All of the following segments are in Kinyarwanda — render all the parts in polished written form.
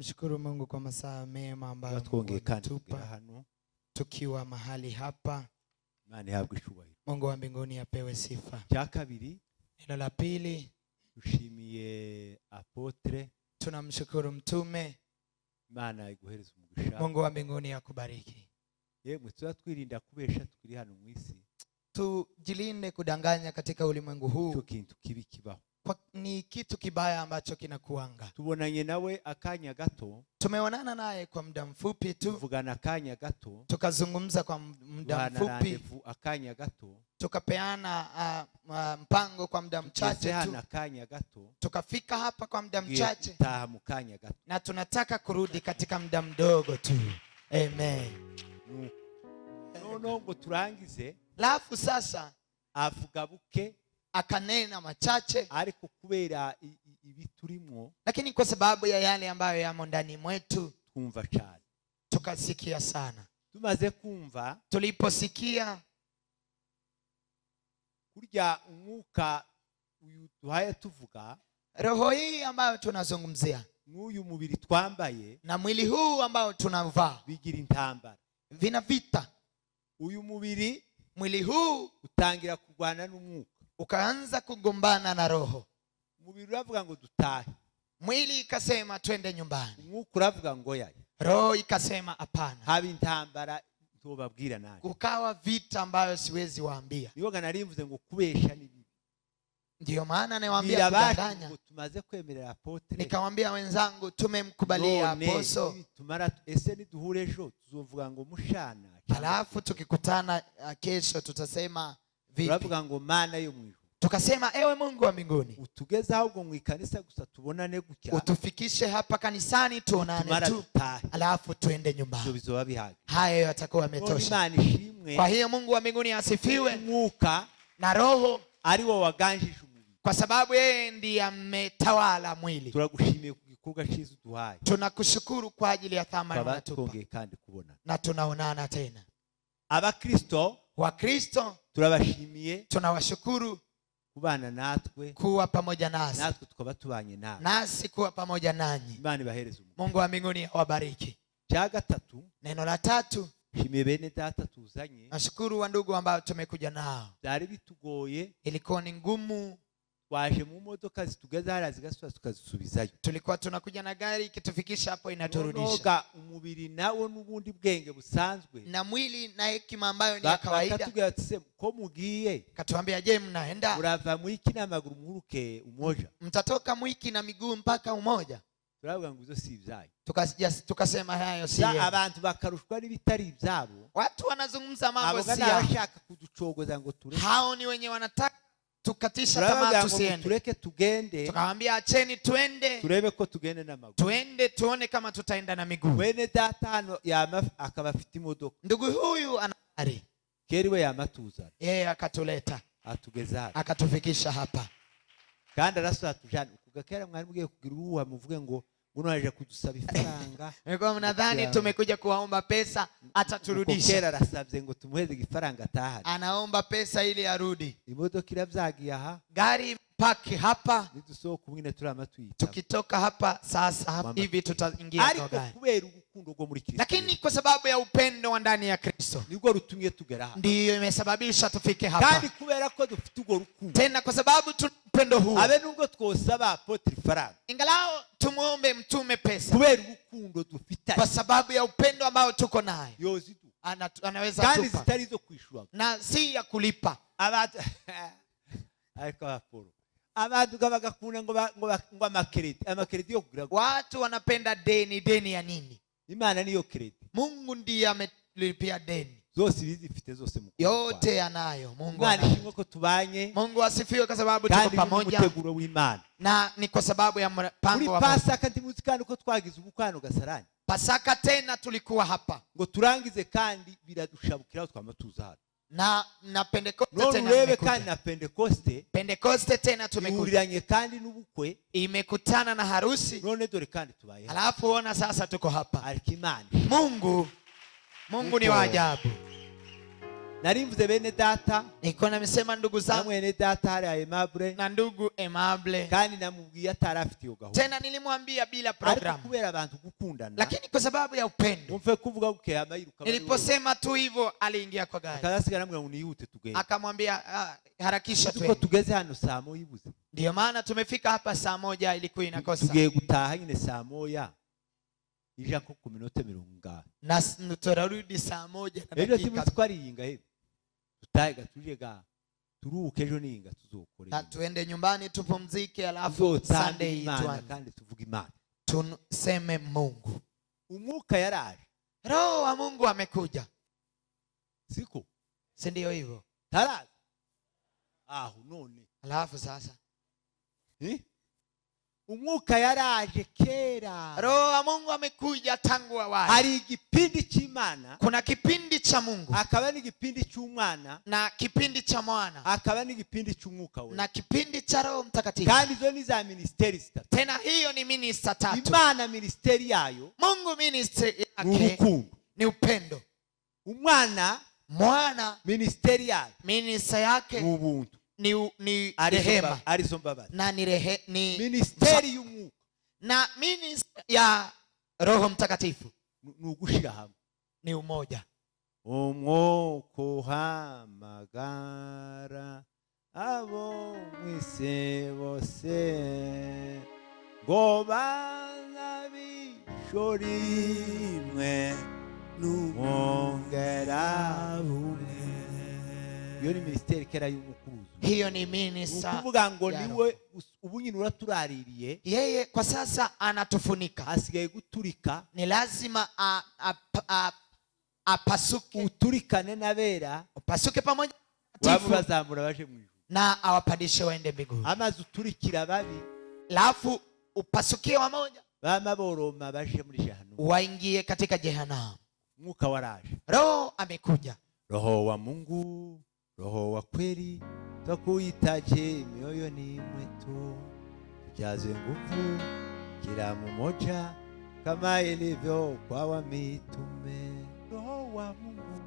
Tunamshukuru Mungu kwa masaa mema ambayo ametupa tukiwa mahali hapa. Mungu wa mbinguni apewe sifa. Neno la pili, dushimiye apotre. Tunamshukuru mtume. Imana iguhereze umugisha. Mungu wa mbinguni akubariki. Yemwe twirinda kubesha tukiri hano mwisi. Tujilinde kudanganya katika ulimwengu huu. Cyo kintu kibi kibaho. Ni kitu kibaya ambacho kinakuanga. Tubonanye nawe akanya gato. Tumeonana naye kwa muda mfupi tu. Tuvugana akanya gato. Tukazungumza kwa muda mfupi. Akanya gato. Tukapeana mpango kwa muda mchache tu. Akanya gato. Tukafika hapa kwa muda mchache. Mukanya gato. Na tunataka kurudi katika muda mdogo tu. Amen. Ngo turangize. Lafu sasa avuga buke, akanena machache, ariko kubera ibiturimo, lakini kwa sababu ya yale ambayo yamo ndani mwetu twumva cyane, tukasikia sana. Tumaze kumva, tuliposikia, kurya umwuka uyu duhaye tuvuga, roho hii ambayo tunazungumzia, n'uyu mubiri twambaye, na mwili huu ambao tunavaa, bigira intambara, vina vita. Uyu mubiri, mwili huu utangira kurwana n'umwuka, ukaanza kugombana na roho. Mubiri uravuga ngo dutahe, mwili ikasema twende nyumbani, umwuka uravuga ngo yaye, roho ikasema hapana. Haba intambara ntobabwira nani, kukawa vita ambayo siwezi waambia. Niyoga narimvuze ngo kubesha ni bibi. Ndiyo maana nawaambia kudanganya. Tumaze kwemerera apotre, nikamwambia wenzangu tumemkubalia aposo. Tumara ese niduhure ejo tuzovuga ngo mushana, alafu tukikutana kesho tutasema vipi? Turavuga ngo Mana yo mwijuru. Tukasema ewe Mungu wa mbinguni, utugeze ahubwo mu ikanisa gusa tubonane gutya, utufikishe hapa kanisani tuonane tu, alafu tuende nyumbani. Bizoba bihaga. Hayo yatakuwa yametosha. Kwa hiyo Mungu wa mbinguni asifiwe. Mwuka na roho ariwo waganjije umubiri, kwa sababu yeye ndiye ametawala mwili. Turagushimiye ku gikorwa cyiza duhaye. Tunakushukuru kwa ajili ya thamani unatupa. Na tunaonana tena. Abakristo, Wakristo, turabashimiye, tunawashukuru kubana natwe, kuwa pamoja nasi, natwe tukaba tubanye nawe, nasi kuwa pamoja nanyi. Imana ibahereze umugisha. Mungu wa mbinguni awabariki. Cya gatatu, neno la tatu, shimiye bene data tuzanye. Nashukuru wa ndugu ambao tumekuja nao. Byari bitugoye, ilikuwa ni ngumu. Twaje mu modoka zitugeza hara zigasubira tukazisubizayo. Tulikuwa tunakuja na gari ikitufikisha hapo inaturudisha. Noga umubiri nawo n'ubundi bwenge busanzwe, na mwili na hekima ambayo ni ya kawaida. Bakatubwira tse ko mugiye, katuambia je, mnaenda? Urava mwiki na maguru muruke umoja, mtatoka mwiki na miguu mpaka umoja. Turavuga ngo izo si ibyayo. Tukasema hayo si yeye. Abantu bakarushwa n'ibitari ibyabo. Watu wanazungumza mambo si yao. Abashaka kuducogoza ngo tureke. Hao ni wenye wanataka tukatisha tamaa tusiende. Tureke tugende. Tukamwambia acheni tuende. Turebe ko tugende na maguru. Tuende tuone kama tutaenda na miguu. Wene data hano akaba afite imodoka. Ndugu huyu ana gari. Keriwe yamatuza. Yeye akatuleta. Atugeza. Akatufikisha hapa. Kandi arasura tujana. Kugakera mwari mugiye kugira uruha muvuge ngo unaje kudusaba ifaranga. Mko mnadhani tumekuja kuwaomba pesa ataturudisha. Kera arasabye ngo tumuheze ifaranga tahari. Anaomba pesa ili arudi. Imodoka iravyagiye aha. Gari paki hapa. Nidusohoka kumwine turama tuyita. Tukitoka hapa sasa hapa hivi tutaingia kwa gari. Ariko kubera urukundo rwo muri Kristo. Lakini kwa sababu ya upendo wa ndani ya Kristo, nibwo rutumye tugera hapa. Ndiyo imesababisha tufike hapa. Kandi kubera ko dufite urwo rukundo. Tena kwa sababu tuna upendo huu. Abe nubwo twosaba apotre faranga. Ingalao tumuombe mtume pesa. Kubera urukundo dufite. Kwa sababu ya upendo ambao tuko naye. Yozidu. Anaweza kandi tupa. Kandi zitari zo kwishura. Na si ya kulipa. Abantu ariko Apollo. Abantu gabagakuna ngo amakredi yo kugura. Watu wanapenda deni ya nini? Imana niyo kredi. Mungu ndiye amelipia deni. Zose bizifite zose mu. Yote yanayo. Mungu anayo. Ko tubanye. Mungu asifiwe kwa sababu tuko pamoja. Muteguro w'Imana. Na ni kwa sababu ya mpango wa Pasaka ndimuzi kandi ko twagize ubukwano gasarani. Pasaka tena tulikuwa hapa. Ngo turangize kandi biradushabukira twamatuza hano. Na Pentecoste tena nimekuja. Kandi na Pentecoste tena tumekuja. Ihuriranye kandi n'ubukwe. Imekutana na harusi. None dore kandi tubaye. Alafu ona sasa tuko hapa. Arikimani. Mungu ni wa ajabu. narimvuze bene data, niko namesema ndugu zangu, mwene data hari Aimable, na ndugu Aimable, kandi namubwiye atarafite yo gahunda. Tena nilimwambia bila program, kubera abantu gukundana, lakini kwa sababu ya upendo, umve kuvuga uke amayiruka. Niliposema tu hivyo aliingia kwa gari, akazasigara namwe uniyute tugende, akamwambia harakisha tu, tugeze hano saa moja ibuze. Ndio maana tumefika hapa saa moja ilikuwa inakosa, tugiye gutaha nyine saa moja ija ko ku minota 40 na tutarudi saa moja na dakika. Ejo twariinga hebu tutaga tujega turuke ejo ninga tuzokore, na tuende nyumbani tupumzike, alafu Sunday tuanze kandi tuvuge Imana, tuseme Mungu. Umwuka yaraje, Roho wa Mungu amekuja, siko si ndio hivyo? Taraza none, alafu sasa umwuka yaraje kera. Roho wa Mungu amekuja tangu awali. Hari igipindi cy'Imana, kuna kipindi cha Mungu, akaba n'igipindi cy'umwana, na kipindi cha mwana, akaba n'igipindi cy'umwuka we, na kipindi cha Roho Mtakatifu. Kandi zo ni za ministeri zitatu. Tena hiyo ni minister tatu. Imana ministeri yayo, Mungu ministeri yake ni upendo. Mwana ministeri yayo, minister yake ubuntu, ni rehema, na ni ministeri y'umwuka, na minister ya Roho Mtakatifu nugushira hamwe, ni umoja. Umwuka hamagara abo mwise bose ngo bana bishorimwe n'umwongera bumwe. Iyo ni ministeri kera y'umukuruzo, hiyo ni minister, ukuvuga ngo niwe ubunyine uraturaririye, yeye kwa sasa anatufunika, asigaye guturika, ni lazima apasuke, uturikane nabera, upasuke pamoja wabo bazamura baje mu ijuru, na awapandishe waende mbinguni. Amazi uturikira babi, alafu upasukie wamoja, bama boroma baje muri jehanamu, waingie katika jehanamu. Mwuka waraje, Roho amekuja, Roho wa Mungu, Roho wa kweli, twakuhitaji mioyoni mwetu, tujaze nguvu kila mmoja kama ilivyo kwa wa mitume. Roho wa Mungu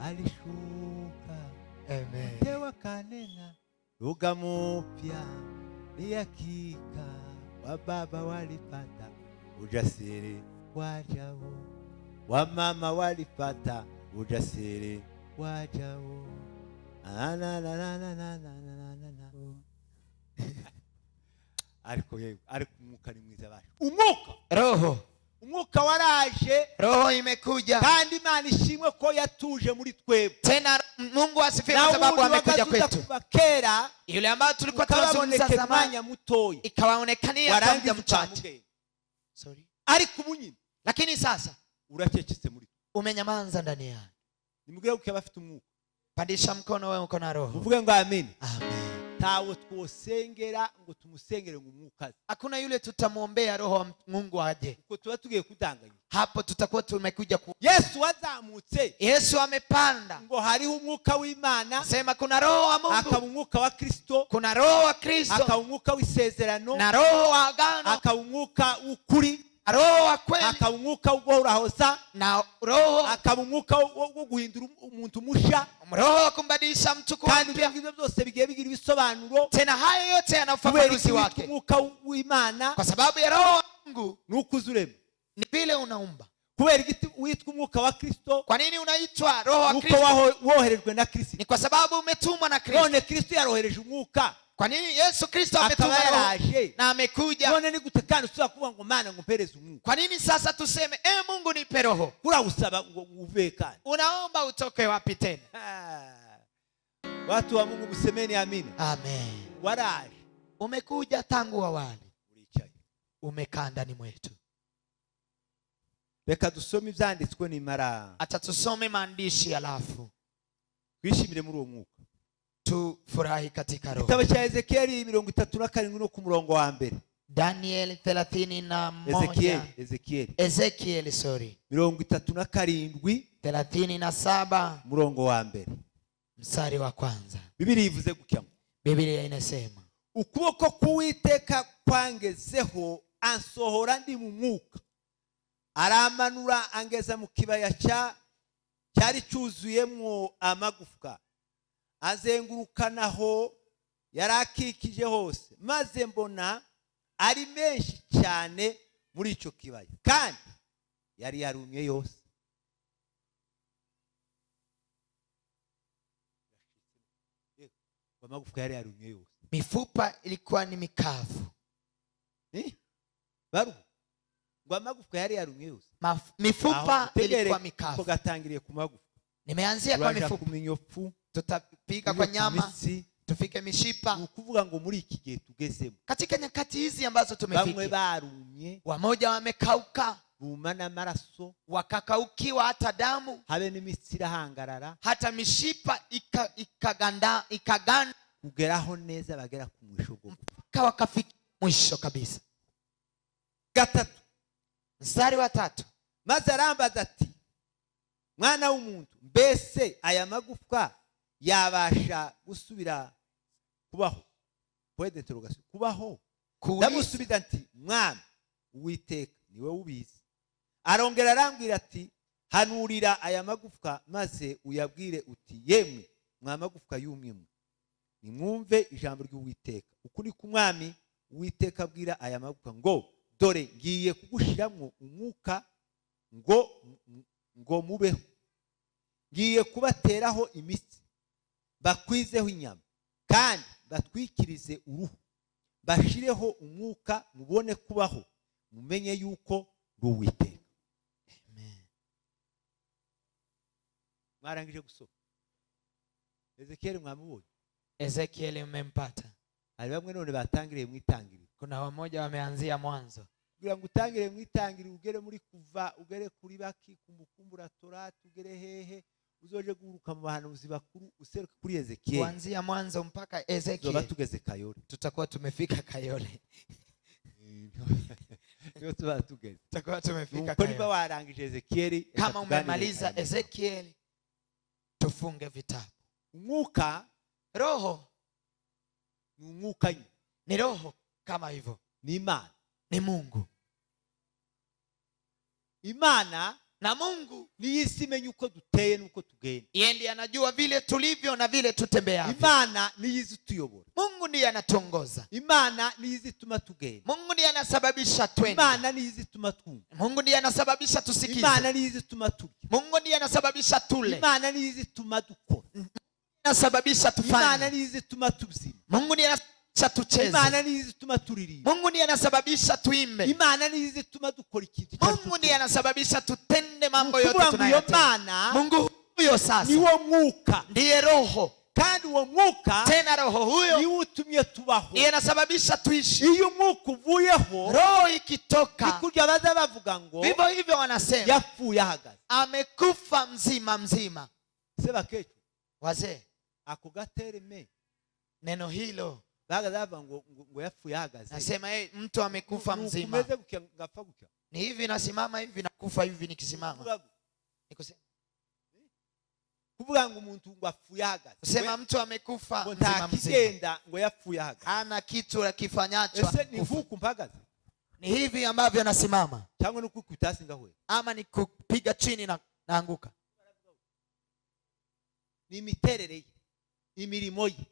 alishuka, amen, tewa kanena lugha mpya, ni hakika wa baba walipata ujasiri wajao, wa mama walipata ujasiri wajao. Ariko umwuka ni mwiza baje, umwuka waraje, Roho imekuja, kandi Imana ishimwe ko yatuje muri twebwe. Tena Mungu asifiwe kwa sababu amekuja kwetu. Kera yule ambaye tulikuwa tunazungumza zamani ikawaonekania kwa muda mchache, ariko ubunyine, lakini sasa uracecetse muri, umenyamanza ndani yako. Nimubwire uko abafite umwuka, pandisha mkono wewe uko na Roho, uvuge ngo amen. Amen. Tawo twosengera ngo tumusengere mu mwuka, hakuna yule tutamuombea Roho wa Mungu aje, uko tuba tugiye kudanganya. Hapo tutakuwa tumekuja Yesu wazamutse, Yesu amepanda, ngo hariho umwuka w'Imana, sema kuna Roho wa Mungu, akaba umwuka wa Kristo, kuna Roho wa Kristo, akaba umwuka w'isezerano, na Roho wa agano, akaba umwuka w'ukuri, Roho wa kweli, akaba umwuka w'uguhorahoza, na Roho akaba umwuka wo guhindura umuntu musha, Roho wa kumbadilisha mtu kuwa kandi ibyo byose bigiye bigira ibisobanuro. Tena hayo yote yana ufafanuzi wake, umwuka w'Imana, kwa sababu ya Roho wa Mungu nukuzurema, ni vile unaumba. kubera igiti witwa umwuka wa Kristo. Kwa nini unaitwa Roho wa Kristo? Uko woherejwe na Kristo, ni kwa sababu umetumwa na Kristo. None Kristo yarohereje umwuka, kwa nini Yesu Kristo ametuma Roho na amekuja? None ni gute kandi usuba kuvuga ngo Mana ngumpereze umwuka? Kwa nini sasa tuseme Mungu nipe Roho? Urausaba ngo uve kandi unaomba utoke wapi tena? Watu wa Mungu msemeni amina. Amen. Waraje, umekuja tangu awali, umekaa ndani mwetu. Reka dusome ivyanditswe nimara, acha tusome maandishi alafu twishimire muri uwo mwuka, tufurahi katika Roho. Igitabo cha Ezekieli 37 no ku murongo wa mbere. Daniel 31, Ezekiel 37 murongo wa mbere, mstari wa kwanza. Biblia ivuze gutya, Biblia inasema, ukuboko k'Uwiteka kwangezeho ansohora ndi mu mwuka, aramanura angeza mu kibaya cya cyari cyuzuyemo amagufwa azengurukanaho yarakikije hose, maze mbona ari menshi cyane muri icyo kibaya, kandi yari yarumye yose. Amagufwa yari yarumye yose, mifupa ilikuwa ni mikavu. Baru ngo amagufwa yari yarumye yose, mifupa ilikuwa mikavu. Gatangiriye ku magufwa, nimeanzia kwa mifupa, tutapika kwa nyama, tufike mishipa. Ukuvuga ngo muri iki gihe tugezemo, katika nyakati hizi ambazo tumefika, bamwe barumye, wamoja wamekauka, bumana amaraso, wakakaukiwa hata damu, habe n'imitsi irahangarara, hata mishipa ikaganda kugeraho neza bagera ku mwisho gwo mpaka wakafika mwisho kabisa. Gatatu, mstari wa 3, maze arambaza ati, mwana w'umuntu, mbese aya magufwa yabasha gusubira kubaho? Kubaho? Ndamusubiza nti, mwami Uwiteka niwe ubizi. Arongera arambwira ati, hanurira aya magufwa maze uyabwire uti, yemwe mwa magufwa y'umwe mwe, nimwumve ijambo ry'Uwiteka. Uku ni ku mwami Uwiteka abwira aya magufwa ngo, dore ngiye kugushiramwo umwuka ngo mubeho, ngiye kubateraho imitsi, bakwizeho inyama, kandi batwikirize uruhu, bashireho umwuka, mubone kubaho, mumenye yuko ndi Uwiteka. Amen. Mwarangije gusoma Ezekiel? Mwamubonye Ezekiel? Umempata? Hari bamwe none batangiriye mu itangiriro, kuna wamoja wameanzia mwanzo. kugira ngo utangire mu itangiriro, ugere muri Kuva, ugere kuri Baki, kumukumbura Torati, ugere hehe, uzoje guruka mu bahanuzi bakuru, useruke kuri Ezekiel. Kuanzia mwanzo mpaka Ezekiel zoba tugeze Kayole, tutakuwa tumefika Kayole. Yo tuba tugeze, tutakuwa tumefika Kayole. Niba warangije Ezekiel, kama umemaliza Ezekiel, tufunge vitabu. Umwuka, roho ni umwuka, ni roho kama hivyo, ni Imana, ni Mungu. Imana na Mungu ni isi menye uko duteye nuko tugenda. Yeye ndiye anajua vile tulivyo na vile tutembea. Imana ni izi tuyobora. Mungu ndiye anatuongoza. Imana ni izi tuma tugenda. Mungu ndiye anasababisha twende. Imana ni izi tuma twumva. Mungu ndiye anasababisha tusikize. Imana ni izi tuma turya. Mungu ndiye anasababisha tule. Imana ni izi tuma dukora. Anasababisha tufanye. Imana ni izi tuma tubyina. Mungu ndiye anasababisha tucheze. Imana ni izi tuma turirimba. Mungu ndiye anasababisha tuimbe. Imana ni izi tuma dukora ikintu. Mungu ndiye anasababisha tutende mambo yote tunayotenda. Mungu huyo sasa ni wo mwuka, ndiye roho, kandi uwo mwuka tena roho huyo ni utumye tubaho, ndiye anasababisha tuishi. iyo mwuka uvuyeho, roho ikitoka, bikurya baza bavuga ngo vivyo hivyo wanasema yapfuye ahagaze, amekufa mzima mzima. Seba kecho wazee ako gatereme, neno hilo bagaza bavuga ngo yapfuye ahagaze, nasema mtu amekufa mzima. Umeze gupfa gutya, ni hivi nasimama hivi nakufa hivi nikisimama. Nikusema kuvuga ngo umuntu ngo apfuye ahagaze, kusema mtu amekufa mzima mzima, ngo yapfuye ahagaze, hana kitu akifanyacho. Ese ni huku mpagaze, ni hivi ambavyo nasimama, cyangwa nuko kutasinga wewe, ama ni kupiga chini na naanguka. Ni imiterere, imirimo ye,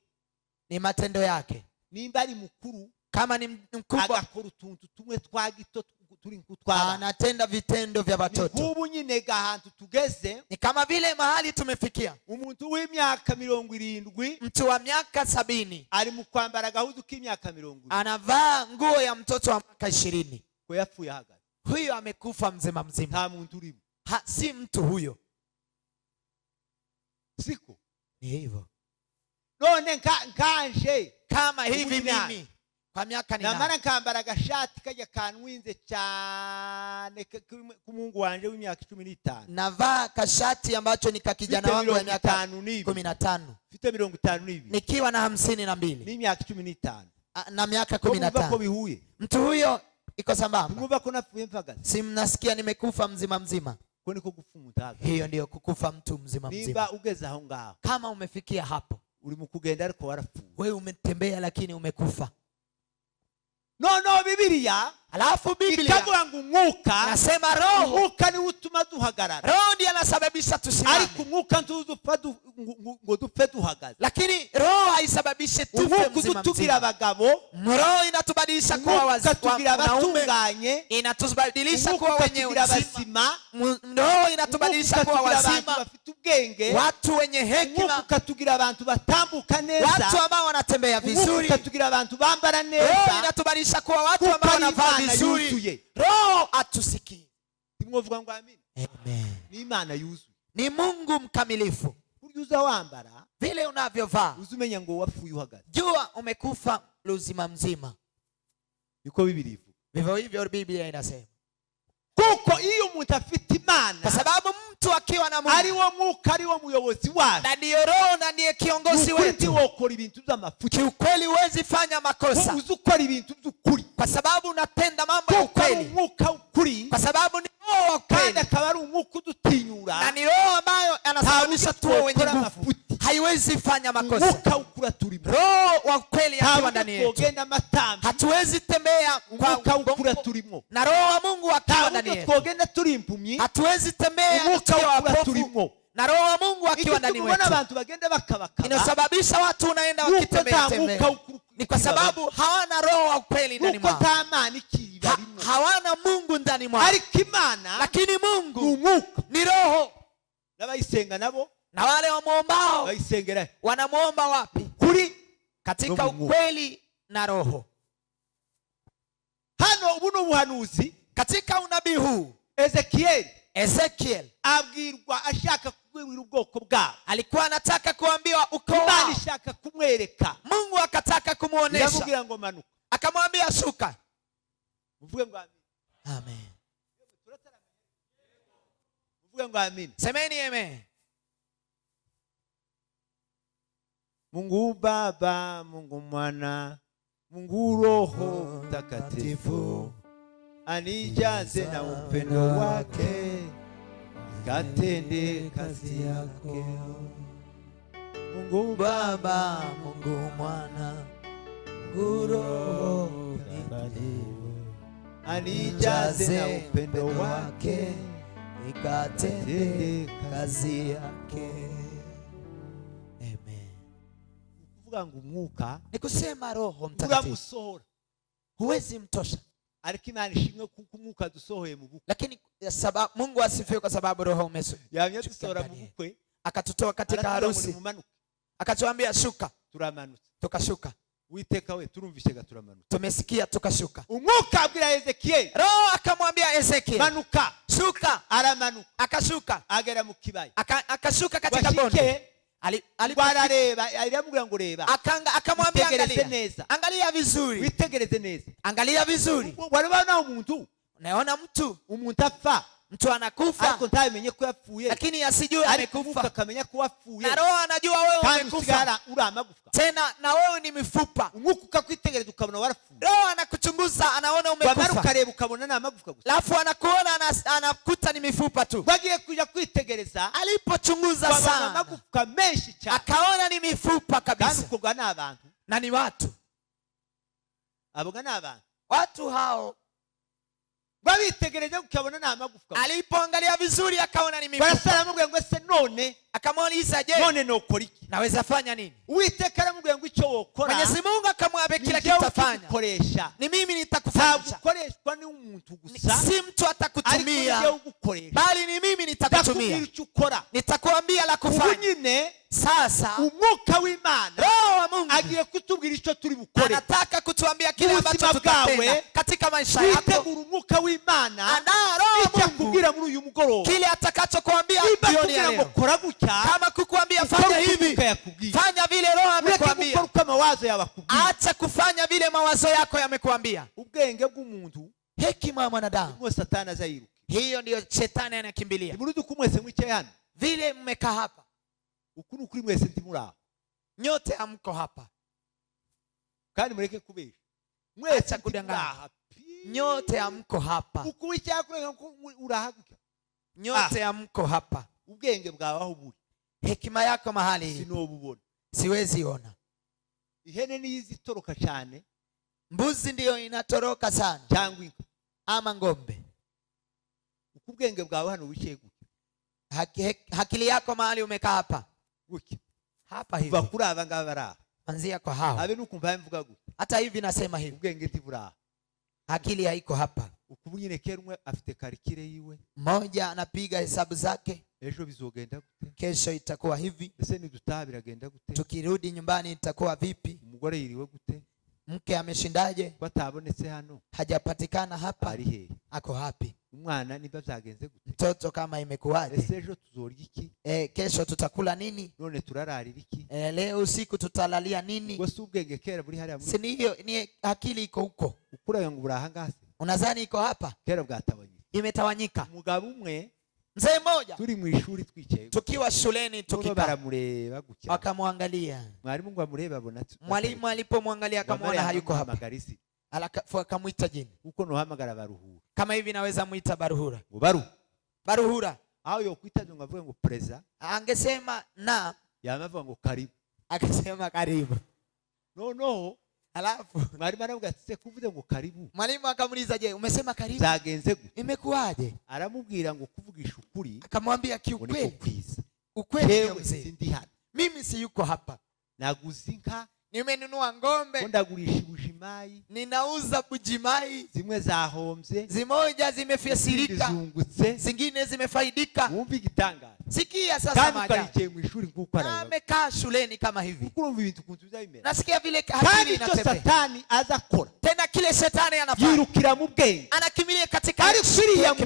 ni matendo yake. Nimba ari mukuru, kama ni mkubwa, agakora utuntu tumwe twagito turi nkutwaba, anatenda vitendo vya watoto. Ni kubu nyine gahantu tugeze, ni kama vile mahali tumefikia. Umuntu w'imyaka 70, mtu wa miaka 70 ari mu kwambara agahuzu k'imyaka 70, anavaa nguo ya mtoto wa miaka 20, ko yapfuye ahagaze. Huyo amekufa mzima mzima, nta muntu urimo, si mtu huyo. Siko ni hivyo. None nkanje kama hivi mimi kwa miaka na mara nkambara agashati kajya kanwinze cyane ku Mungu wanje w'imyaka 15, navaa kashati ambacho ni kakijana wangu wa miaka 15, mfite 52, nikiwa na 52, ni miaka 15 na miaka 15. Mtu huyo iko sambamba. Si mnasikia nimekufa mzima mzima? Hiyo ndio kukufa mtu mzima mzima. Kama umefikia hapo, wewe umetembea lakini umekufa. No, Biblia alafu Biblia ikavuga ngo umwuka nasema roho, umwuka ni utuma duhagarara, roho ndiye anasababisha tusimame, ariko umwuka ntuzupfa ngo dupfe duhagaze. lakini roho haisababishe tufe mzima mzima. Abagabo, roho inatubadilisha kuwa wanaume, inatubadilisha kuwa wenye uzima, roho inatubadilisha kuwa wazima, watu wenye hekima, watu ambao wanatembea vizuri, roho inatubadilisha kuwa watu ambao wanavaa vizuri, roho atusikie. Amen. Ni Mungu mkamilifu. Vile unavyovaa uzumenya ngo wapfuye uhagaze, jua umekufa uzima mzima. Niko Biblia ivuga. Vivyo hivyo Biblia inasema. Kuko iyo umuntu afite Imana, kwa sababu mtu akiwa na Mungu, ari wo mwuka, ari wo muyobozi wawe, na ndiyo roho na ndiye kiongozi wetu, ukora ibintu by'amafuti. Ukweli huwezi fanya makosa, uzukora ibintu by'ukuri, kwa sababu unatenda mambo ya ukweli, umwuka ukuri, kwa sababu ni roho wa ukweli, kandi akaba ari umwuka udutinyura, na ni roho ambayo anasababisha tuwe wenye nguvu, haiwezi fanya makosa. Umwuka ukura turimo, roho wa ukweli akiwa ndani yetu, hatuwezi tembea kwa ukura turimo, na roho wa Mungu akiwa ndani yetu, hatuwezi tembea tukiwa wapofu, na roho wa Mungu akiwa ndani yetu. Inasababisha watu unaenda wakitembea tembea, ni kwa sababu hawana roho wa ukweli ndani mwao, hawana Mungu ndani mwao. Lakini Mungu ni roho, na wale wamuombao wanamuomba wapi? Katika ukweli na roho. Hano ubuno buhanuzi, katika unabii huu Ezekiel abwirwa ashaka kubwira ubwoko bwabo, alikuwa anataka kuambiwa uko wao, Imana ishaka kumwereka, Mungu akataka kumuonesha, yamubwira ngo manuka, akamwambia shuka. Mvuge ngo amen. Amen. Mvuge ngo amen. Semeni amen. Mungu Baba, Mungu Mwana, Mungu Roho Mtakatifu, anijaze na upendo wake, katende kazi yake. Mungu Baba, Mungu Mwana, Mungu Roho Mtakatifu, anijaze na upendo wake, katende kazi yake. Amen. Kuvuga ngo umwuka ni kusema Roho Mtakatifu huwezi mtosha, ariko Imana ishimwe kuko umwuka dusohoye mu bukwe, lakini sababu Mungu asifiwe kwa sababu roho umesohoka, yamye dusohora mu bukwe, akatutoa katika harusi, akatuambia shuka, turamanutse, tukashuka. Uiteka we turumvishe ga turamanutse, tumesikia tukashuka. Umwuka abwira Ezekiel, roho akamwambia Ezekiel, manuka, shuka. Aramanuka, akashuka, agera mu kibaya, akashuka katika bonde. Alimwambia ngo reba, akamwambia angalia vizuri, witegereze neza, angalia vizuri. Warabana umuntu, unaona umuntu afa, mtu anakufa, ariko ntamenye ko yapfuye, lakini asijue amekufa, akamenya ko wapfuye, na roho anajua wewe umekufa, tena na wewe ni mifupa. Umwuka ukakwitegereza ukabona warapfuye, roho anakuchunguza anaona umekufa, ukareba ukabona na magufwa gusa, alafu anakuona anakuta ni mifupa tu. Bagiye kuja kwitegereza, alipochunguza sana magufwa menshi cyane, akaona ni mifupa kabisa, kandi ukoga n'abantu, na ni watu, aboga n'abantu, watu hao babitegereje ukabona na magufwa. Alipoangalia vizuri akaona ni mifupa. Barasara mubwiye ngo ese none, akamuuliza je, none nokora iki, naweza fanya nini? Uwiteka aramubwiye ngo icyo wokora, Mwenyezi Mungu akamwambia kila kitu utafanya, ni mimi nitakufanya. Gukoreshwa ni umuntu gusa, si mtu atakutumia, bali ni mimi nitakutumia, nitakuambia la kufanya. Sasa umwuka w'Imana, roho wa Mungu agiye kutubwira icyo turi bukore, anataka kutuambia kile ambacho tutatenda katika maisha yako. Witegura umwuka w'Imana, andaa roho wa Mungu kubwira muri uyu mugoroba kile atakachokuambia jioni ya leo. Kama kukuambia fanya hivi, fanya vile roho amekuambia, acha kufanya vile mawazo yako yamekuambia. Ubwenge bw'umuntu, hekima ya mwanadamu, mwe Satani azairuka, hiyo ndio shetani anakimbilia. Murudu kumwese mwicaye hano, vile mmekaa hapa, ukuri ukuri mwese ntimura, nyote hamko hapa, kandi mureke kubesha, mwese kudanganya, nyote hamko hapa, ukuwicha kureka urahaguka, nyote hamko hapa. Ubwenge bwawe aho buri, hekima yako mahali sinobubona, siwezi ona. Ihene nizi toroka cyane, mbuzi ndio inatoroka sana, cyangwa inka, ama ng'ombe. Ukubwenge bwawe hano wicaye gute? Akili yako mahali umekaa hapa. Gute? Hapa hivi. Bakuri aba ngaba bara. Anzia kwa hao. Abe nukumva mvuga gute? Hata hivi nasema hivi. Ubwenge ntibura. Akili haiko hapa. Ukubunyine kerumwe afite karikire yiwe. Mmoja anapiga hesabu zake. Ejo bizogenda gute? Kesho itakuwa hivi. Ese nidutabira genda gute? Tukirudi nyumbani itakuwa vipi? Umugore yiriwe gute? Mke ameshindaje? Batabonetse hano. Hajapatikana hapa. Ari he? Ako hapi? Umwana niba byagenze gute? Mtoto kama imekuwaje? Ese ejo tuzorya iki? Kesho tutakula nini? None turararira iki? Leo usiku tutalalia nini? Wose ubwenge kera buri hariya muri. Si hiyo ni akili iko huko. Ukura yangu burahangase. Unadhani iko hapa? Kera bwatabanyika. Imetawanyika. Umugabo umwe, mzee mmoja, turi mu ishuri twicaye, tukiwa shuleni tukikaa, baramureba gutya, wakamwangalia. Mwalimu ngo amurebe abona, mwalimu alipomwangalia akamwona hayuko hapa, akamwita jina. Uko nohamagara Baruhura, kama hivi naweza muita Baruhura. Baruhura au yokuita ngo avuge ngo preza, angesema na yamavuga ngo karibu, akasema karibu. No alafu mwalimu aravuga ati kuvuze ngo karibu. Mwalimu akamuliza, je, umesema karibu? Zagenze gute? Imekuwaje? Aramubwira ngo kuvugisha ukuri. Akamwambia kiukweli, ukweli mzee, mimi si yuko hapa. Naguze inka, nimenunua ngombe, ndagurisha Bujimayi, ninauza Bujimayi, zimwe zahombye, zimoja zimefyasirika, zingine zimefaidika. Wumva igitangara. Sikia sasa maajabu. Amekaa shuleni kama hivi. Nasikia vile akili inatembea. Satani azakora. Tena kile shetani anafanya. Yirukira mu bwenge. Anakimilia katika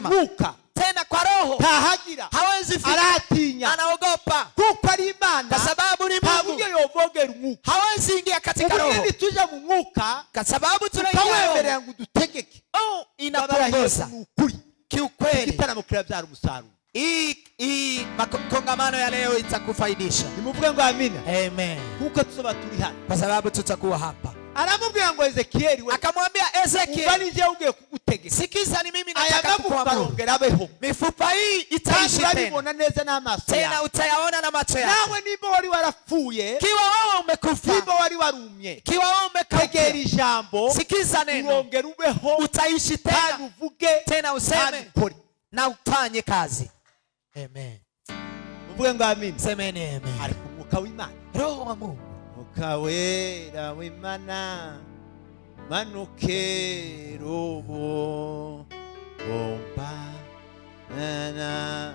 mwuka. Tena kwa roho. Tahagira. Hawezi fika. Aratinya. Anaogopa. Kuko ari Imana. Kwa sababu ni Mungu. Yovogera umwuka. Hawezi ingia katika roho. Ubwo tuja mu mwuka. Kwa sababu tunaingia roho. Ngo dutegeke. Inapongoza. Kiukweli. Kitana mukira byara umusaruro. Hii kongamano ya leo itakufaidisha. Nimuvuge ngo amina. Amen. Kuko tuzoba turi hano. Kwa sababu tutakuwa hapa. Aramubwira ngo Ezekieli we. Akamwambia Ezekieli, ubali je ugiye kugutegeka. Sikiza, ni mimi nataka kukuamuru. Mifupa hii itaishi tena. Tena utayaona na macho yako. Nawe nibo wali warapfuye. Kiwa wewe umekufa. Nibo wali warumye. Kiwa wewe umekauka. Tegera ijambo. Sikiza neno. Urongera ubeho. Utaishi tena. Uvuge. Tena useme. Na ufanye kazi. Amen. Muvuge ngo amina. Semeni amen. Ari ku mwuka w'Imana. Roho wa Mungu. Mwuka wera w'Imana. Manuke robo. Bomba. Nana.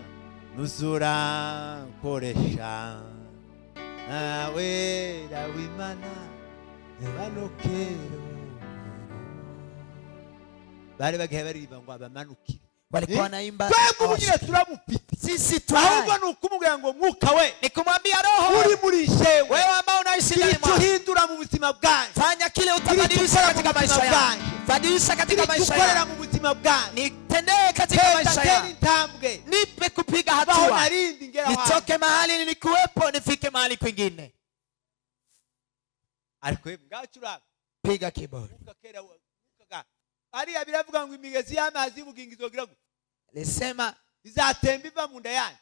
Nuzura koresha. Wera w'Imana. Manuke robo. Bari bagiye baririmba ngo abamanuke. Walikuwa naimba. Sisi tu. Ahubwo nukumubwira ngo mwuka we. Nikumwambia roho. Uri muri jewe. Wewe ambao unaishi ndani mwangu. Tuhindura mu buzima bwanjye. Fanya kile utabadilisha katika maisha yangu. Badilisha katika maisha yangu. Tukorera mu buzima bwanjye. Nitendee katika maisha yangu. Tambwe. Nipe kupiga hatua. Nitoke mahali nilikuwepo nifike mahali kwingine. Ariko ngacura. Piga keyboard. Ari abiravuga ngo imigezi y'amazi y'ubugingizo gira. Lisema izatemba iva mu nda yanyu.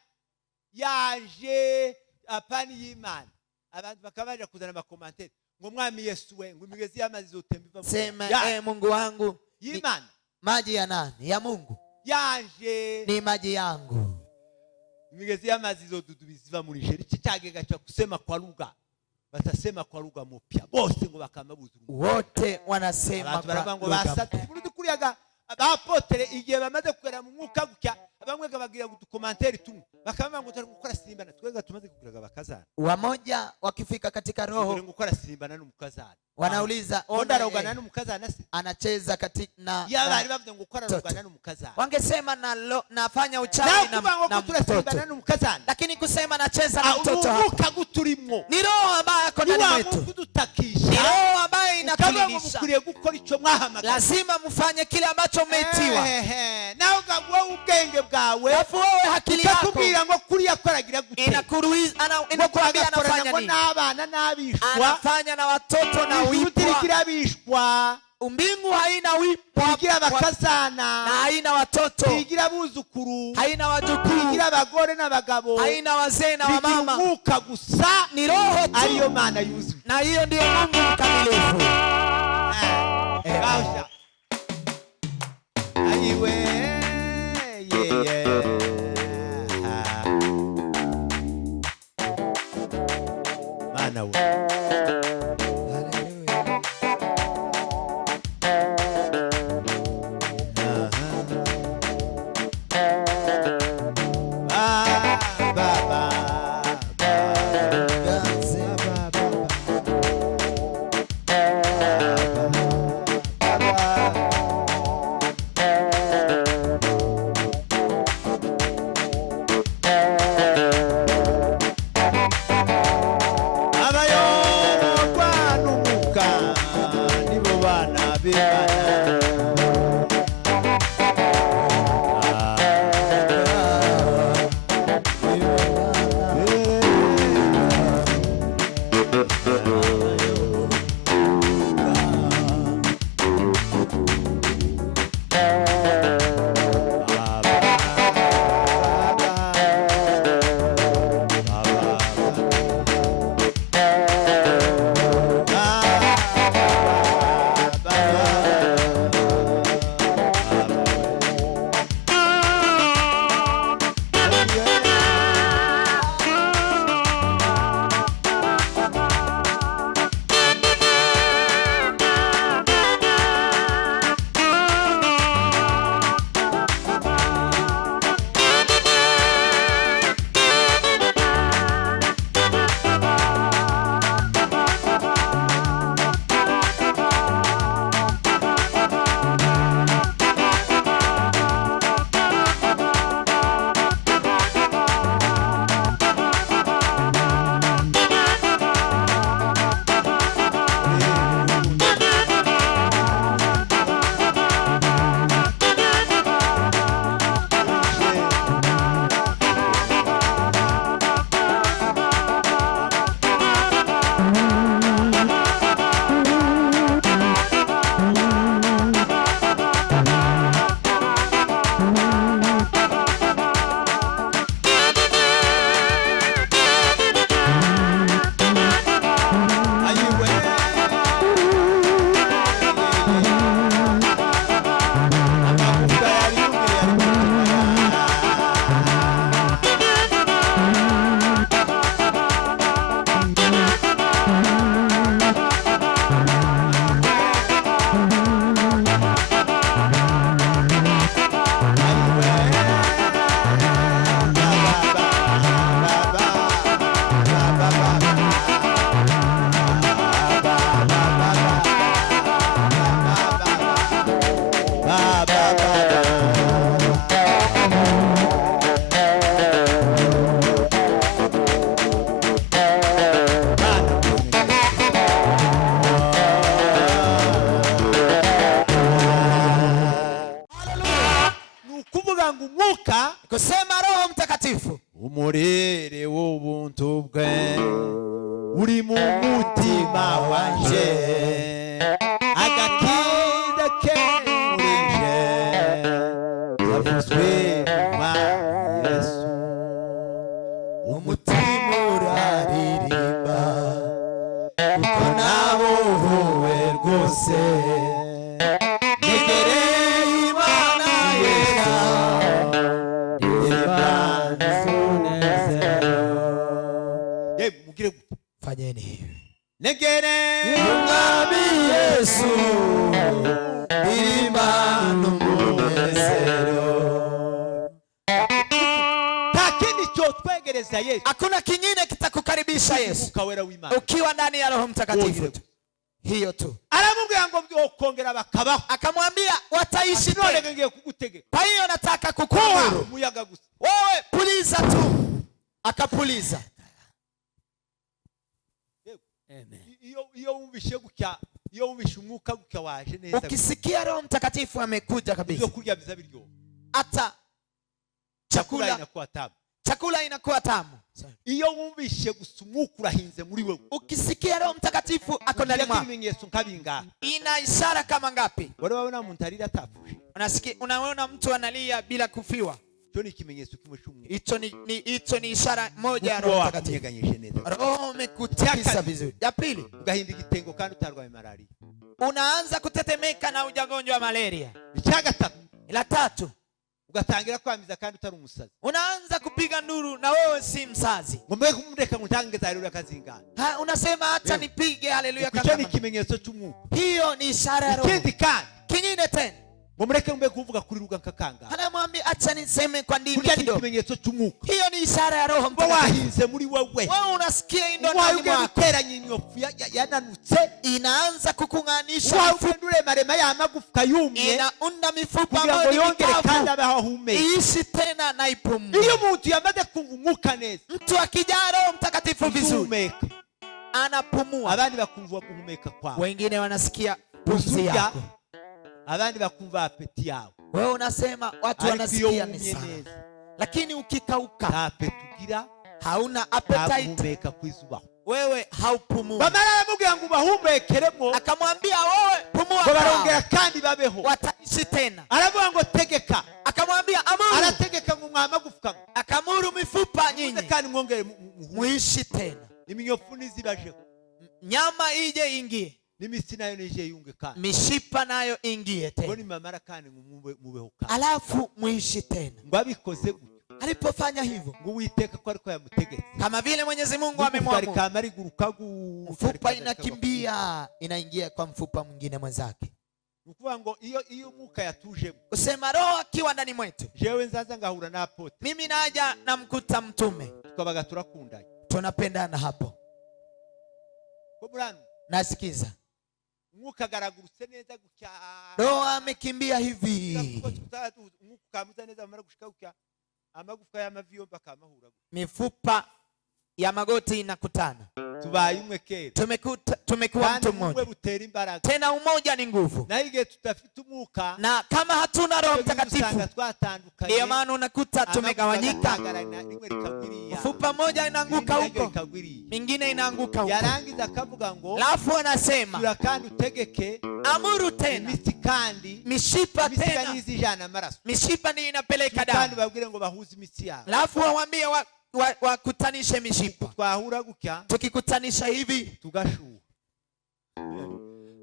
Yaje apani y'Imana. Abantu bakabaje kuzana amakomantere ngo mwami Yesu we ngo imigezi y'amazi zotemba iva mu. Sema Mungu wangu y'Imana. Maji ya nani? Ya Mungu. Yaje ni maji yangu. Imigezi y'amazi zodudubiziva muri jeri cyagega cyo kusema kwa lugha. Batasema kwa lugha mpya. Bose ngo bakamabuza. Wote wanasema kwa lugha. Kuriyaga abapotere igihe bamaze kugera mu mwuka gutya abamwe gabagira gutukomanteri tumwe bakamba ngo turi gukora sirimbana twega tumaze kugeraga bakazana. Wamoja wakifika katika roho turi gukora sirimbana n'umukazana. Wanauliza ondarogana n'umukazana se anacheza katika na yabari bavuze ngo ukora rogana n'umukazana. Wangesema nafanya uchawi na mtoto. Lakini kusema nacheza na mtoto mwuka guturimo. Ni roho ambaye ako ndani mwetu. Ni roho ambaye inatulilisha. Lazima mfanye kile ambacho umeitiwa. Nao gabwa ubwenge bwawe. Afuwe akili yako. Ukakubwira ngo kuri yakoragira gute. Inakuambia anafanya nini. N'abana n'abishwa. Anafanya na watoto na wipwa. Mbingu haina wipwa. Igira bakazana. Na haina watoto. Igira buzukuru. Haina wajukuru. Igira abagore n'abagabo. Haina wazee na wamama. Mwuka gusa. Ni roho tu. Ariyo Mana yuzuye. Na hiyo ndio Mungu mkamilifu. ayiwe yeah. Mana we kusema Roho Mtakatifu umurere w'ubuntu bwe uri mu mutima wanje agakiza ke murije yavuzwe mwa Yesu umutima uraririmba uko nabohowe rwose negere umwami Yesu irimana umunezero. Takini cyo twegereza Yesu, hakuna kingine kitakukaribisha Yesu ukiwa ndani ya Roho Mtakatifu. Hiyo tu. Aramubwira ngo byokongera bakabaho, akamwambia wataishi none ngiye kugutegeka, kwa hiyo nataka kukuamuru umuyaga gusa wewe puliza tu. Akapuliza. Iyo umvishe gutya, iyo umvishe umwuka gutya waje neza, ukisikia Roho Mtakatifu amekuja kabisa, ibyo kurya biza biryo, hata chakula inakuwa tamu. Iyo umvishe gusa umwuka urahinze muri wewe, ukisikia Roho Mtakatifu ako ndani mwako, ibimenyetso nkabinga, ina ishara kama ngapi? wale waona mtu alira atapfuye, unaona mtu analia bila kufiwa, hicho ni kimenyetso kimwe cy'umwuka. Hicho ni ishara moja ya Roho Mtakatifu. Roho umekutikisa vizuri. Ya pili, ugahinda igitengo kandi utarwaye malaria, unaanza kutetemeka na ujagonjwa malaria. Icya gatatu, La tatu, ugatangira kwamiza kandi utari umusazi. Unaanza kupiga nduru na wewe si msazi. Ngombe kumureka mutange haleluya kazingana. Unasema acha nipige haleluya kama. Kicho ni kimenyetso cy'umwuka. Hiyo ni ishara ya Roho. Ikindi kandi, kingine tena, ngomureke mbe kuvuga kuri ruga nkakanga. Anamwambia acha niseme kwa ndimi kidogo. Hiyo Kimenyetso cy'umwuka. Hiyo ni ishara ya Roho Mtakatifu. Wahinze muri wewe. Wewe unasikia indo ndani mwako. Yananutse. Inaanza kukunganisha. Wafundure marema ya magufwa yumye. Inaunda mifupa ambayo ni mikavu. Iishi tena na ipumue. Iyo mtu yamaze kumva umwuka neza. Mtu akijaa Roho Mtakatifu vizuri, anapumua. Abandi bakumva guhumeka kwao. Wengine wanasikia pumzi yako. Abandi bakumva apeti yao. Wewe unasema watu wanasikia ni sana. Lakini ukikauka, tapetugira, hauna appetite, humeka kwizuba. Wewe haupumui. Bamara aramubwira ngo bahumekeremo. Akamwambia wewe pumua. Barongera kandi babeho. Wataishi tena. Aravuga ngo tegeka. Akamwambia amuru. Arategeka ngo mwamagufwa. Akamuru mifupa nyinyi. Kandi mwongere muishi tena. Iminyofu nizibaje. Nyama ije ingie. Nimisi nayo nije yunge kandi. Mishipa nayo ingie tena. Boni mamara kandi mubeho kandi. Alafu muishi tena. Ngo abikoze gutyo. Alipofanya hivyo, ngo Uwiteka ko ariko yamutegetse. Kama vile Mwenyezi Mungu amemwamuru. Kamari gurukagu. Mfupa inakimbia inaingia kwa mfupa mwingine mwenzake. Ukuvuga ngo iyo mwuka yatuje. Usema Roho akiwa ndani mwetu. Jewe nzaza ngahura na apote. Mimi naja namkuta mtume. Tukabaga turakundanye. Tunapendana hapo. Ko burano. Nasikiza. Mwuka garagurutse neza gutya. Roho amekimbia hivi. Mwuka kamuza neza mara gushika gutya. Amagufwa y'amavi yombi akamahura. Mifupa ya magoti inakutana. Tubaye umwe kera. Tumekuwa mtu mmoja. Tena umoja ni nguvu. Na hige tutafita umuka. Na kama hatuna Roho Mtakatifu, ndio maana unakuta tumegawanyika. Mfupa moja inaanguka huko, mingine inaanguka huko. Yarangiza akavuga ngo, alafu anasema turakandi utegeke amuru tena misikandi mishipa tena mishipa ndio inapeleka damu. Kandi babwire ngo bahuze imitsi yao. Alafu waambie wakutanishe mishipa. Twahura gutya, tukikutanisha hivi tugashuha.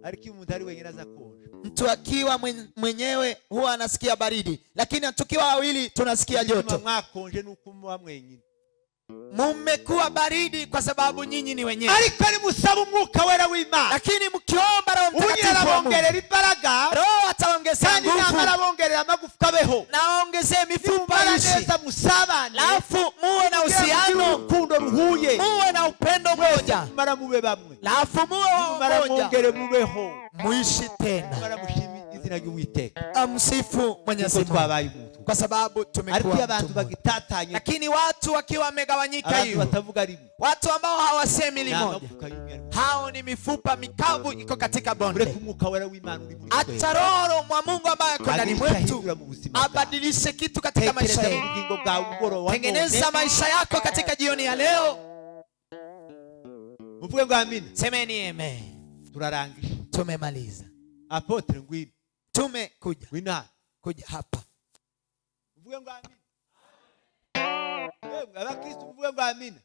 Ariko umuntu ari wenyine azakonja. Mtu akiwa mwenyewe huwa anasikia baridi, lakini tukiwa wawili tunasikia joto. Mwakonje nuko muba mwenyine. Mmekuwa baridi kwa sababu nyinyi ni wenyewe. Ariko ni musaba umwuka wera w'Imana. Lakini mkiomba Roho Mtakatifu, arabongerera imbaraga. Roho ataongeza nguvu. Kandi arabongerera amagufwa beho. Naongezee mifupa ishi. Neza musabane. Alafu muwe na uhusiano. Urukundo ruhuye. Muwe na upendo mmoja. Mara mube bamwe. Alafu muwe mmoja. Mara mwongere mubeho. Muishi tena. Mara mushimi izina ry'Uwiteka. Amsifu Mwenyezi Mungu. Kwa sababu tumekuwa abantu bagitatanye. Lakini watu wakiwa wamegawanyika hiyo, watu ambao hawasemi limoja, hao ni mifupa mikavu iko katika bonde. Acha Roho wa Mungu ambaye yuko ndani mwetu abadilishe kitu katika maisha yetu. Tengeneza maisha yako katika jioni ya leo. Mvuge ngo amina. Semeni amen. Turarangisha. Tumemaliza. Apotre ngwini. Tumekuja. Wina. Kuja hapa. Mvuge ngo amina. Abakristo mvuge ngo amina.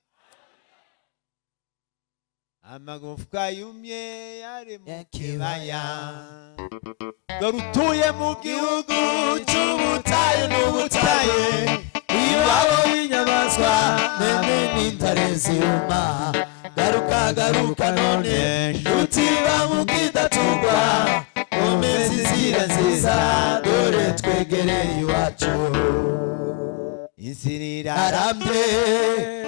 Amagufwa yumye yari mu kibaya. Dorutuye mu gihugu cy'ubutayu n'ubutayu. Iwabo w'inyamaswa nene n'intare ziruma. Garuka none utiba mu kidatugwa. Umezi zira nziza dore twegereye iwacu. Insinira arambye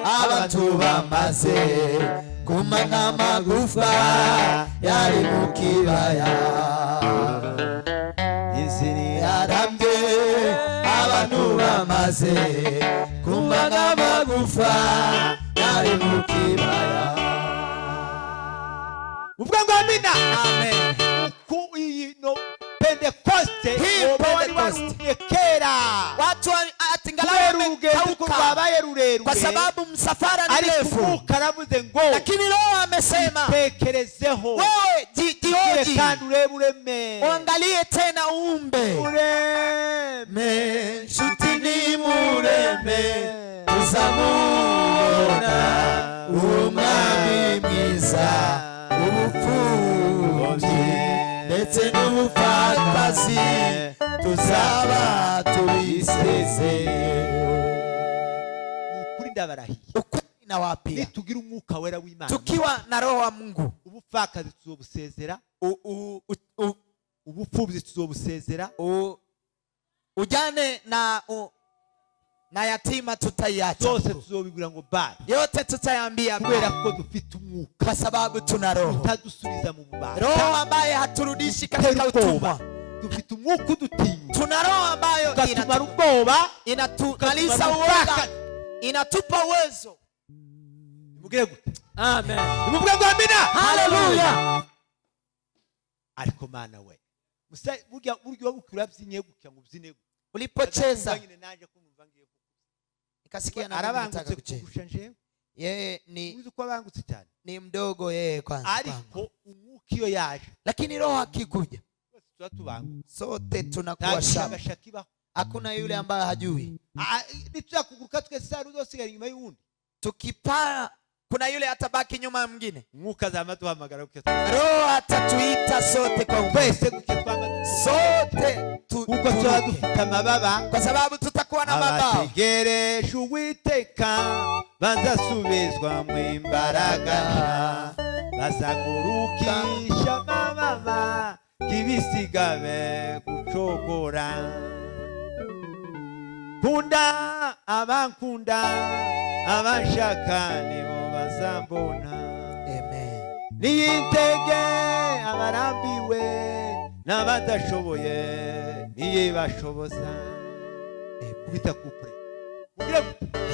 abantu bamaze kumana amagufwa yari mu kibaya. Insinira arambye abantu bamaze kumana amagufwa yari mu kibaya. Uvuga ngo amina. Amen. No Pentecoste kera watu atingalawe wamekauka kwa sababu msafara ni mrefu, lakini Roho amesema tekerezeho, wewe jioji uangalie tena umbe ureme shutini mureme uzamuna umwami mwiza ubupfubyi ndetse n'ubupfakazi tuzaba tubisezeye. Ukuri ndabarahiye, ukweli nawapia, nitugira umwuka wera w'Imana, tukiwa na roho wa Mungu, ubupfakazi tuzobusezera, ubupfubyi tuzobusezera, ujane na yatima tutaiacha, zote tuzobigura ngo bye, yote tutayambia kubera ko dufite umwuka, kwa sababu tuna roho utadusubiza mu bubata, roho ambaye haturudishi katika utumwa. Dufite umwuka udutinya, tuna roho ambayo inatumara ubwoba, inatumaliza uoga, inatupa uwezo. Nimugire gute? Amen. Nimugire ngo amina. Haleluya. Ariko Mana we, musa burya ukura byinye gukya ngo byine, ulipocheza nikasikia na nataka kucheza, yeye ni mdogo yeye kwanza, ariko umwuka iyo yaje, lakini roho akikuja sote tunakuwa shaba. Hakuna yule ambaye hajui. Nitutakuguruka twese uzosigara inyuma y'undi, tukipaa kuna yule atabaki nyuma ya mwingine. Mwuka zama tuhamagara uko roho atatuita sote kwa upese gukitwama sote uko dufite amababa, kwa sababu tutakuwa na mabawa. Abategereje Uwiteka bazasubizwa mu imbaraga, bazagurukisha amababa kibisigabe gucogora. Kunda abankunda, abashaka nibo bazambona. Amen. Niyitege abarambiwe n'abadashoboye niyibashoboza. Kubita kupre.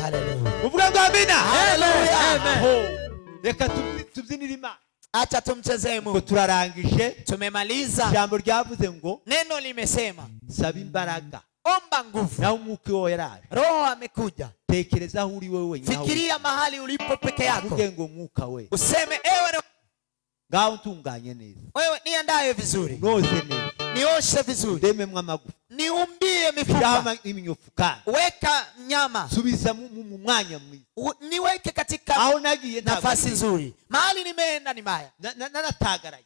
Hallelujah. Uvuga ngo amina. Hallelujah. Reka tubyinire Imana. Acha tumchezee Mungu. Turarangije. Tumemaliza. Jambo ryavuze ngo neno limesema saba imbaraga, omba nguvu, na umwuka wo yaraje, roho amekuja. Tekereza aho uri wewe wenyewe, fikiria mahali ulipo peke yako, uvuge ngo mwuka we, useme ewe ngao utunganye neza, wewe niandae vizuri, noze neza, nioshe vizuri, ndememwe amagufa, niumbie mifupa, iminyofukana, weka nyama, subiza mu mwanya mwiza, niweke katika aho nagiye nafasi nzuri. Mahali nimeenda ni mbaya, natagaraye,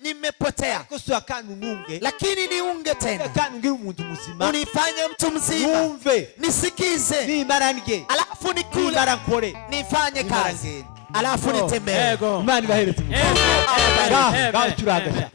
nimepotea, ariko sio akantu nunge, lakini niunge tena, akantu ngira umuntu muzima, unifanye mtu mzima, numve, nisikize, nimara ndye, alafu nikule, nimara nkore, nifanye kazi, alafu nitembee. Imana ibahereze mu ngao turagasha.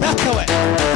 That's the way.